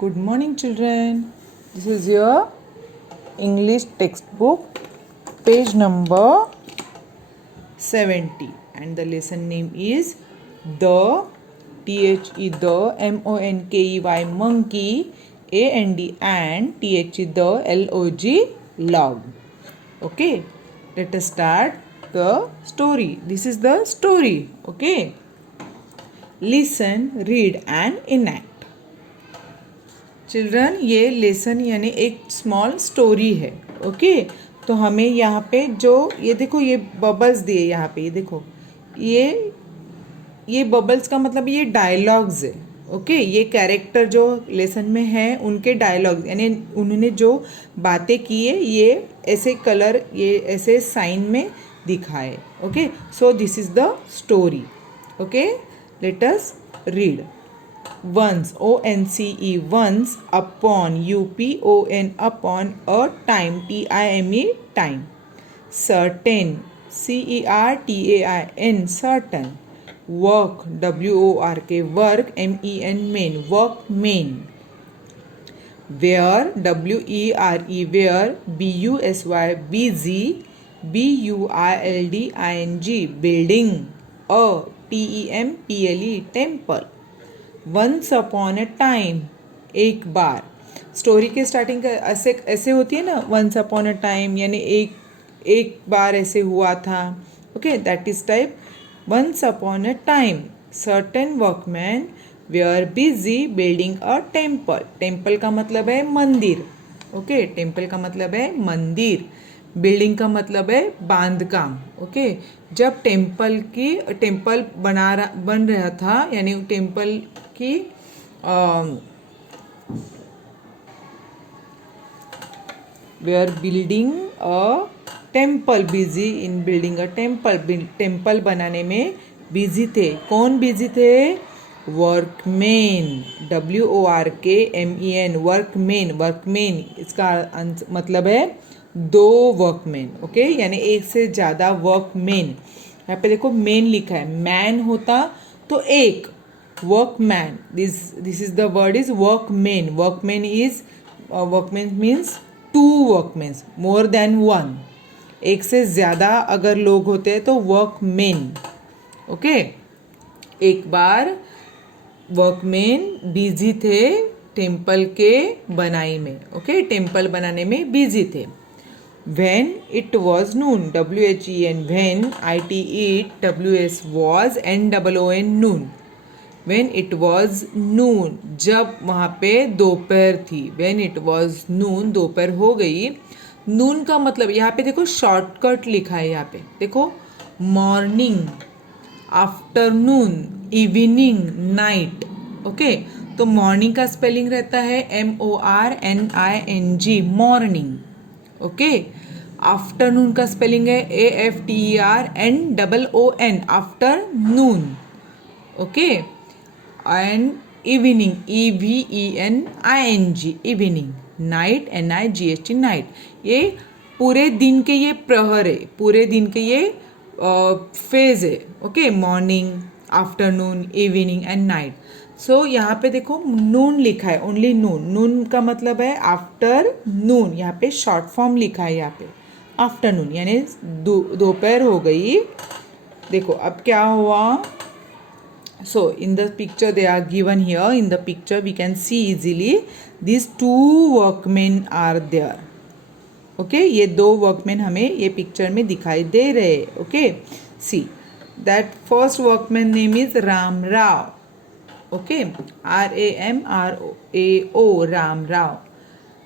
Good morning, children. This is your English textbook, page number 70, and the lesson name is the the monkey monkey and the log log. Okay, let us start the story. This is the story. Okay, listen, read, and enact. Children ये lesson यानी एक small story है. Okay तो हमें यहाँ पे जो ये देखो ये बबल्स दिए यहाँ पे, ये देखो ये बबल्स का मतलब ये डायलॉग्स है. ओके ये कैरेक्टर जो लेसन में है उनके डायलॉग्स यानी उन्होंने जो बातें की है ये ऐसे कलर ये ऐसे साइन में दिखाए. Okay so this is the story. Okay let us read. Once, ONCE, once, upon, UPON, upon, a time, TIME, time. Certain, CERTAIN, certain. Work, WORK, work, MEN, main, work, main. Where, WERE, where, BUSY, busy, BUILDING, building. A, TEMPLE, temple. Once upon a time, एक बार. Story के starting का ऐसे होती है ना, once upon a time यानी एक बार ऐसे हुआ था. Okay that is type once upon a time. Certain workman were busy building a temple. Temple का मतलब है मंदिर. ओके टेम्पल का मतलब है मंदिर. बिल्डिंग का मतलब है बांधकाम. ओके जब टेम्पल बन रहा था यानी टेम्पल की we are building a temple, busy in building a temple. Temple बनाने में बिजी थे. कौन बिजी थे? Workmen, WORKMEN, workmen. वर्कमेन इसका मतलब है दो वर्कमैन. ओके यानी एक से ज़्यादा वर्कमैन. यहाँ पे देखो मेन लिखा है. मैन होता तो एक, workman. This is the word is workman. Workman means two workmans, more than one. एक से ज़्यादा अगर लोग होते हैं तो वर्कमैन. ओके एक बार वर्कमैन बिजी थे टेम्पल के बनाई में. ओके टेम्पल बनाने में बिजी थे. When it was noon, WHEN, when, ITEWS, was, NOON, noon. When it was noon, जब वहाँ पे दोपहर थी. When it was noon, दोपहर हो गई. नून का मतलब यहाँ पे देखो शॉर्टकट लिखा है. यहाँ पे देखो morning, afternoon, evening, night. Okay तो मॉर्निंग का स्पेलिंग रहता है MORNING, मॉर्निंग. ओके आफ्टरनून का स्पेलिंग है AFTERNOON, afternoon. Okay and evening, EVENING, evening. Night, NIGHT, night. ये पूरे दिन के ये प्रहर है, पूरे दिन के ये फेज है. Okay morning, afternoon, evening and night. So यहाँ पे देखो नून लिखा है, ओनली नून. नून का मतलब है आफ्टर नून. यहाँ पे शॉर्ट फॉर्म लिखा है यहाँ पे आफ्टरनून यानी दोपहर हो गई. देखो अब क्या हुआ. So in the picture they are given here. In the picture we can see easily this two workman are there. Okay ये दो वर्कमैन हमें ये पिक्चर में दिखाई दे रहे. Okay see that first workman name is Ram Rao. Okay, RAMRAO, Ram Rao.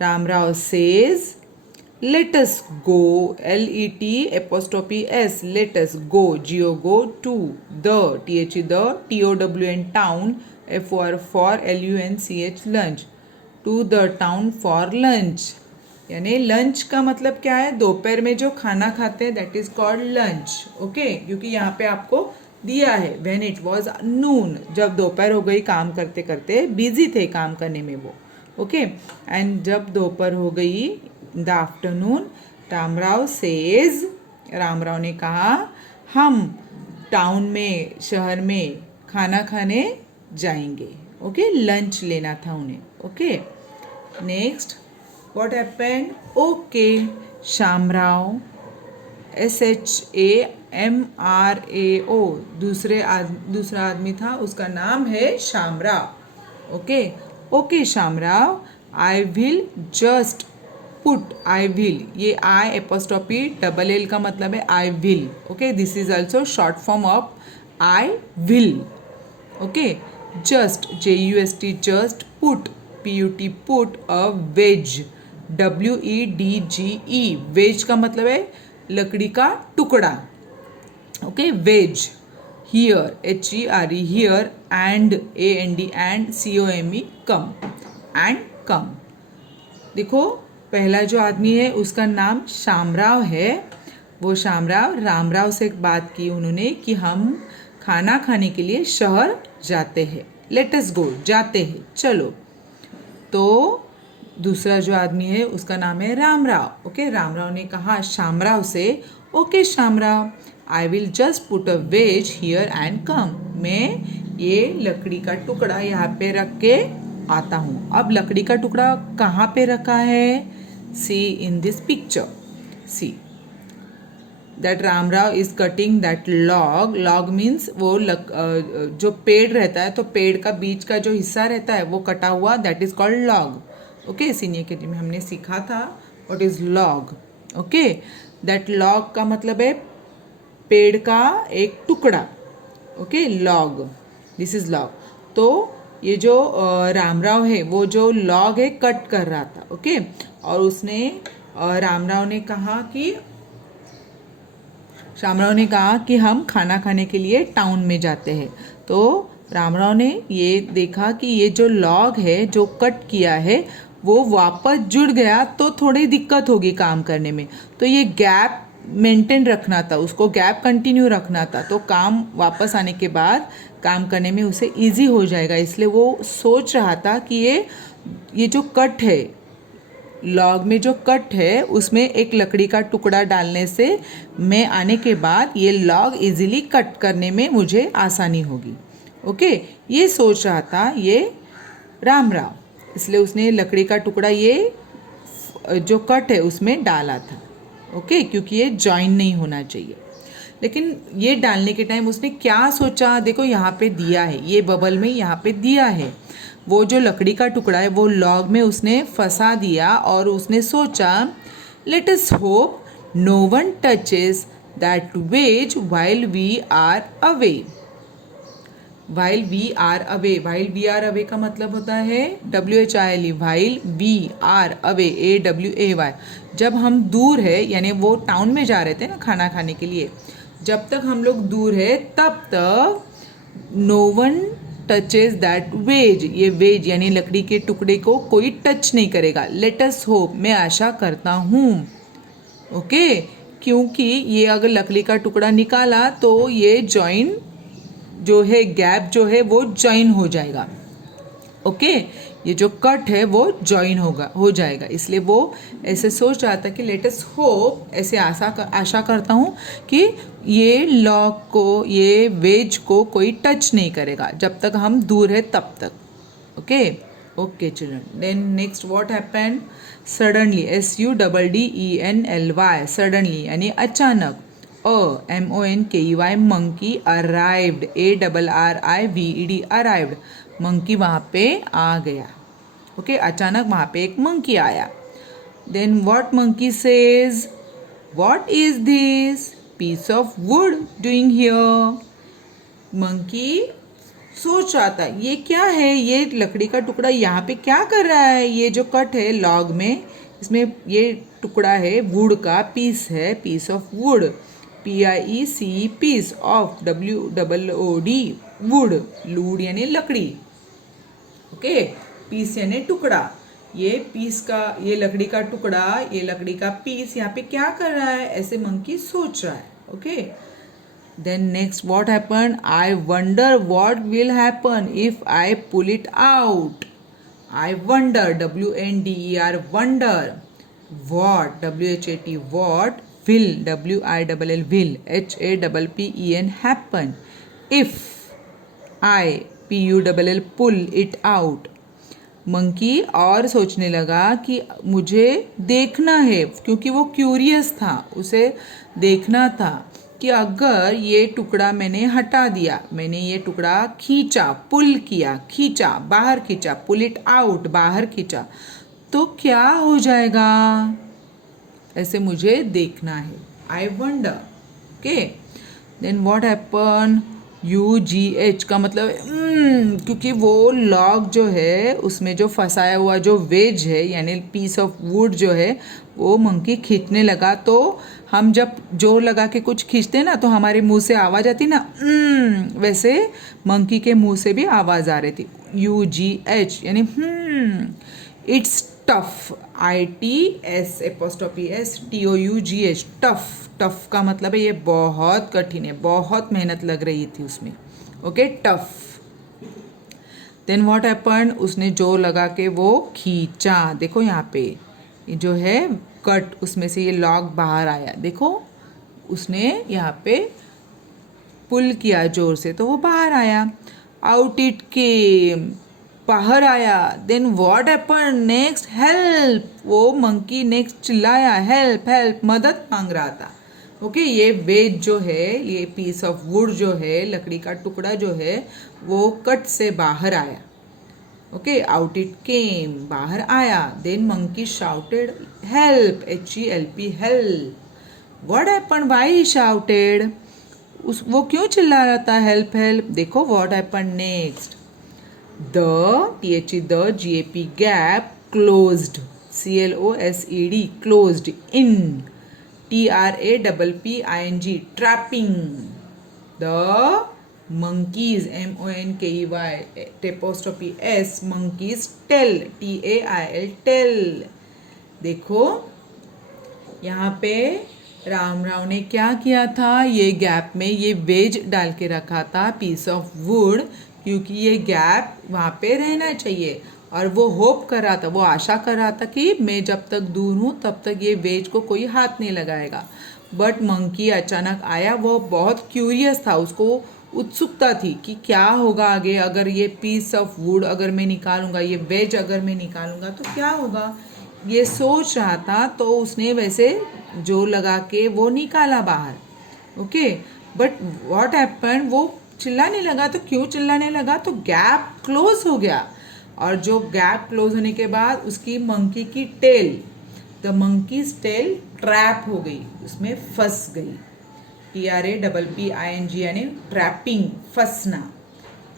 Ram Rao says, let us go, LET'(S), let us go, go to the, the, TOWN, town, for LUNCH, lunch, to the town for lunch. यानी lunch का मतलब क्या है? दोपहर में जो खाना खाते हैं that is called lunch. Okay क्योंकि यहाँ पे आपको दिया है व्हेन इट वाज नून, जब दोपहर हो गई. काम करते करते बिजी थे काम करने में वो. ओके एंड जब दोपहर हो गई in the afternoon, Ramrao says, Ramrao ने कहा हम टाउन में, शहर में खाना खाने जाएंगे. ओके लंच लेना था उन्हें. Okay. Next, what happened? Okay, Shamrao. SHAMRAO, दूसरा आदमी था, उसका नाम है Shamrao. Okay. Okay Shamrao, I will just put, I will, ये आई एपोस्ट्रॉफी डबल एल का मतलब है I will. Okay, this is also short form of I will. Okay, just JUST, just put, PUT, put a wedge, WEDGE, wedge का मतलब है लकड़ी का टुकड़ा. Okay, wedge. Here, HERE, here, and AND, and COME, come, and come. देखो, पहला जो आदमी है उसका नाम शामराव है. वो शामराव रामराव से बात की उन्होंने कि हम खाना खाने के लिए शहर जाते हैं. लेट अस गो, जाते हैं, चलो. तो दूसरा जो आदमी है उसका नाम है रामराव. ओके, रामराव ने कहा शामराव से, okay Shamrao, I will just put a wedge here and come. मैं ये लकड़ी का टुकड़ा यहाँ पे रख के आता हूँ. अब लकड़ी का टुकड़ा कहाँ पे रखा है? See in this picture. See that Ramrao is cutting that log. Log means वो जो पेड़ रहता है, तो पेड़ का बीच का जो हिस्सा रहता है वो कटा हुआ, that is called log. Okay, senior के में हमने सीखा था what is log. Okay, that log का मतलब है पेड़ का एक टुकड़ा. Okay, log, this is log. तो ये जो रामराव है वो जो लॉग है कट कर रहा था. ओके, और उसने रामराव ने कहा कि शामराव ने कहा कि हम खाना खाने के लिए टाउन में जाते हैं. तो रामराव ने ये देखा कि ये जो लॉग है जो कट किया है वो वापस जुड़ गया तो थोड़ी दिक्कत होगी काम करने में. तो ये गैप मेंटेन रखना था, उसको गैप कंटिन्यू रखना था, तो काम वापस आने के बाद काम करने में उसे इजी हो जाएगा. इसलिए वो सोच रहा था कि ये जो कट है, लॉग में जो कट है उसमें एक लकड़ी का टुकड़ा डालने से मैं आने के बाद ये लॉग इजीली कट करने में मुझे आसानी होगी. ओके, ये सोच रहा था ये रामराव. इसलिए उसने लकड़ी का टुकड़ा ये जो कट है उसमें डाला था. ओके, क्योंकि ये जॉइन नहीं होना चाहिए. लेकिन ये डालने के टाइम उसने क्या सोचा? देखो यहाँ पे दिया है, ये बबल में यहाँ पे दिया है. वो जो लकड़ी का टुकड़ा है वो लॉग में उसने फंसा दिया और उसने सोचा let us hope no one touches that wedge while we are away. While we are away, while we are away का मतलब होता है WHILE, while we are away, AWAY. जब हम दूर है, यानी वो टाउन में जा रहे थे ना खाना खाने के लिए, जब तक हम लोग दूर है तब तक no one touches that wedge, ये वेज यानी लकड़ी के टुकड़े को कोई टच नहीं करेगा. लेट अस होप, मैं आशा करता हूँ. ओके, क्योंकि ये अगर लकड़ी का टुकड़ा निकाला तो ये जॉइन जो है, गैप जो है वो जॉइन हो जाएगा. ओके, ये जो कट है वो जॉइन हो जाएगा. इसलिए वो ऐसे सोच रहा था कि लेट अस होप, ऐसे आशा करता हूँ कि ये लॉग को, ये वेज को कोई टच नहीं करेगा जब तक हम दूर है तब तक. Okay, okay children. Then next what happened? Suddenly, SUDDENLY, suddenly यानी अचानक. MONKEY, monkey arrived, ARRIVED, arrived, monkey वहाँ पे आ गया. ओके, अचानक वहाँ पे एक मंकी आया. Then what monkey says? What is this piece of wood doing here? Monkey सोच रहा था ये क्या है, ये लकड़ी का टुकड़ा यहाँ पे क्या कर रहा है? ये जो कट है लॉग में, इसमें ये टुकड़ा है वुड का, पीस है, piece of wood, PIEC, piece of WOOD, wood, लूड यानी लकड़ी. ओके, पीस यानी टुकड़ा. ये पीस का, ये लकड़ी का टुकड़ा, ये लकड़ी का पीस यहाँ पे क्या कर रहा है? ऐसे मंकी सोच रहा है. Okay, then next what happen? I wonder what will happen if I pull it out. I wonder, WNDER, wonder. What, WHAT, what. will, WILL, will, HAPPEN, happen. if I, PULL, pull it out. Monkey और सोचने लगा कि मुझे देखना है, क्योंकि वो curious था, उसे देखना था कि अगर ये टुकड़ा मैंने हटा दिया, मैंने ये टुकड़ा खींचा, पुल किया, खींचा, बाहर खींचा, पुल इट आउट, बाहर खींचा, तो क्या हो जाएगा, ऐसे मुझे देखना है। I wonder. Okay, then what happen, UGH का मतलब क्योंकि वो लॉग जो है उसमें जो फंसाया हुआ जो वेज है यानी पीस ऑफ वुड जो है वो मंकी खींचने लगा। तो हम जब जोर लगा के कुछ खींचते हैं ना तो हमारे मुंह से आवाज़ आती ना, वैसे मंकी के मुंह से भी आवाज़ आ रही थी। UGH यानी it's tough, ITS''TOUGH, tough. Tough का मतलब है ये बहुत कठिन है, बहुत मेहनत लग रही थी उसमें। Okay, tough. Then what happen, उसने जोर लगा के वो खींचा, देखो यहाँ पे ये जो है कट, उसमें से ये लॉग बाहर आया, देखो उसने यहाँ पे पुल किया जोर से तो वो बाहर आया। आउट इट केम, बाहर आया। Then what happen next, help, वो मंकी नेक्स्ट चिल्लाया, हेल्प हेल्प, मदद मांग रहा था। ओके, ये वेज जो है, ये पीस ऑफ वुड जो है, लकड़ी का टुकड़ा जो है वो कट से बाहर आया। ओके, आउट इट केम, बाहर आया। Then monkey shouted help, HELP, help. What happen, why he shouted, वो क्यों चिल्ला रहा था हेल्प हेल्प। देखो what happen next, the the GAP gap closed, CLOSED, closed, in TRAPPING, trapping the monkeys, MONKEY, monkeys tail, TAIL, tail. देखो यहाँ पे राम राव ने क्या किया था, ये गैप में ये वेज डाल के रखा था, पीस ऑफ वुड, क्योंकि ये गैप वहाँ पे रहना चाहिए। और वो होप कर रहा था, वो आशा कर रहा था कि मैं जब तक दूर हूँ तब तक ये वेज को कोई हाथ नहीं लगाएगा। बट मंकी अचानक आया, वो बहुत क्यूरियस था, उसको उत्सुकता थी कि क्या होगा आगे, अगर ये पीस ऑफ वुड अगर मैं निकालूंगा, ये वेज अगर मैं निकालूंगा तो क्या होगा, ये सोच रहा था। तो उसने वैसे जोर लगा के वो निकाला बाहर। ओके, बट व्हाट हैपन, वो चिल्लाने लगा। तो क्यों चिल्लाने लगा, तो गैप क्लोज हो गया। और जो गैप क्लोज होने के बाद उसकी मंकी की tail, the monkey's tail trap हो गई, उसमें फंस गई। TRAPPING यानी ट्रैपिंग, फंसना।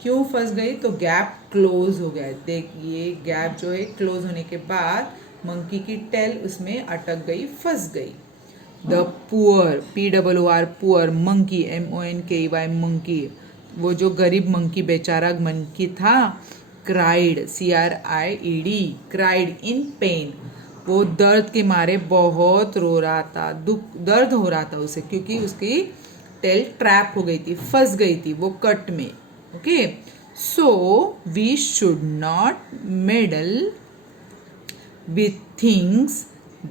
क्यों फंस गई, तो गैप क्लोज हो गया। देखिए गैप जो है क्लोज होने के बाद मंकी की टेल उसमें अटक गई, फंस गई। The poor, POOR, poor, monkey, MONKEY, monkey, वो जो गरीब मंकी, बेचारा मंकी था, cried, CRIED, cried in pen, वो दर्द के मारे बहुत रो रहा था, दर्द हो रहा था उसे, क्योंकि उसकी टेल ट्रैप हो गई थी, फंस गई थी वो कट में। Okay, so we should not meddle with things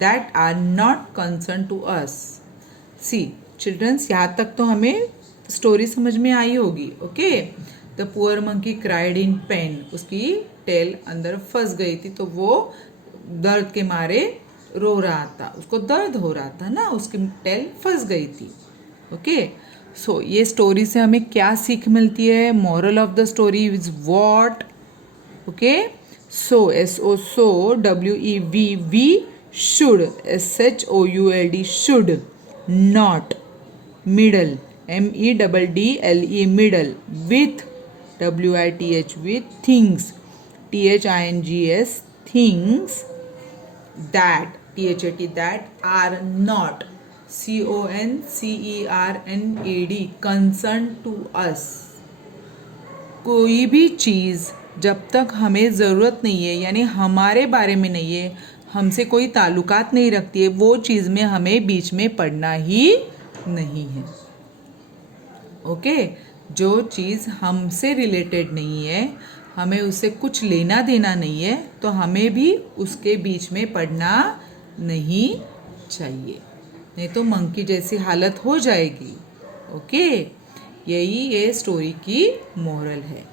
that are not concerned to us. See, childrens, यहाँ तक तो हमें स्टोरी समझ में आई होगी। Okay, the poor monkey cried in pen, उसकी टेल अंदर फंस गई थी तो वो दर्द के मारे रो रहा था, उसको दर्द हो रहा था ना, उसकी टेल फंस गई थी। ओके, सो ये स्टोरी से हमें क्या सीख मिलती है, moral of the story is what. Okay, so so WEVV should, SHOULD, should not, middle, MEDDLE, middle, with, WITH, with, things, THINGS, things, that, THAT, that, are not, CONCERNED, concerned to us। कोई भी चीज़ जब तक हमें ज़रूरत नहीं है, यानी हमारे बारे में नहीं है, हमसे कोई ताल्लुकात नहीं रखती है, वो चीज़ में हमें बीच में पड़ना ही नहीं है। ओके, जो चीज़ हमसे रिलेटेड नहीं है, हमें उससे कुछ लेना देना नहीं है, तो हमें भी उसके बीच में पड़ना नहीं चाहिए, नहीं तो मंकी जैसी हालत हो जाएगी। ओके, यही ये स्टोरी की मोरल है।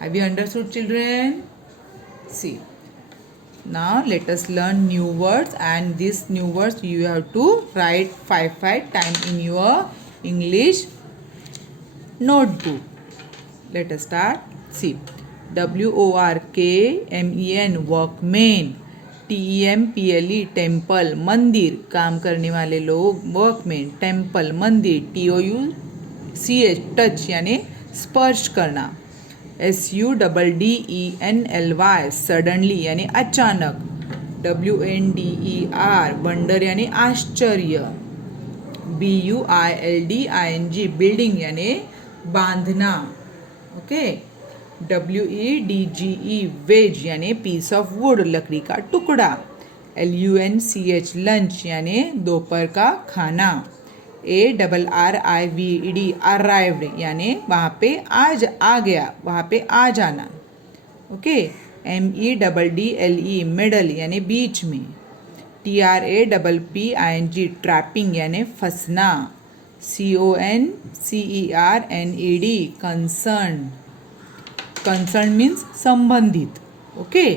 Have you understood children? See, now let us learn new words, and these new words you have to write 5 times in your English notebook. Let us start. See, WORKMEN workmen, TEMPLE temple मंदिर, काम करने वाले लोग workman, temple मंदिर, TOUCH touch यानी स्पर्श करना, SUDDENLY suddenly यानी अचानक, WNDER वंडर यानी आश्चर्य, BUILDING बिल्डिंग यानी बांधना, ओके, WEDGE वेज यानी पीस ऑफ वुड लकड़ी का टुकड़ा, LUNCH लंच यानी दोपहर का खाना, ARRIVED अराइव्ड यानी वहाँ पे आ गया, वहाँ पे आ जाना, ओके, MEDDLE मेडल यानी बीच में, TRAPPING ट्रैपिंग यानी फंसना, CONCERNED कंसर्न, कंसर्न मीन्स संबंधित, ओके।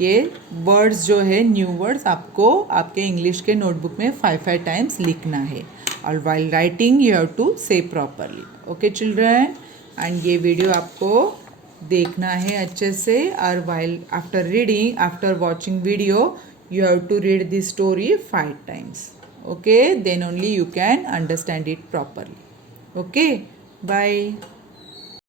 ये वर्ड्स जो है न्यू वर्ड्स आपको आपके इंग्लिश के नोटबुक में 5 टाइम्स लिखना है, और while writing you have to say properly, okay children. And ये वीडियो आपको देखना है अच्छे से, और while after watching video you have to read this story 5 times, okay, then only you can understand it properly, okay, bye.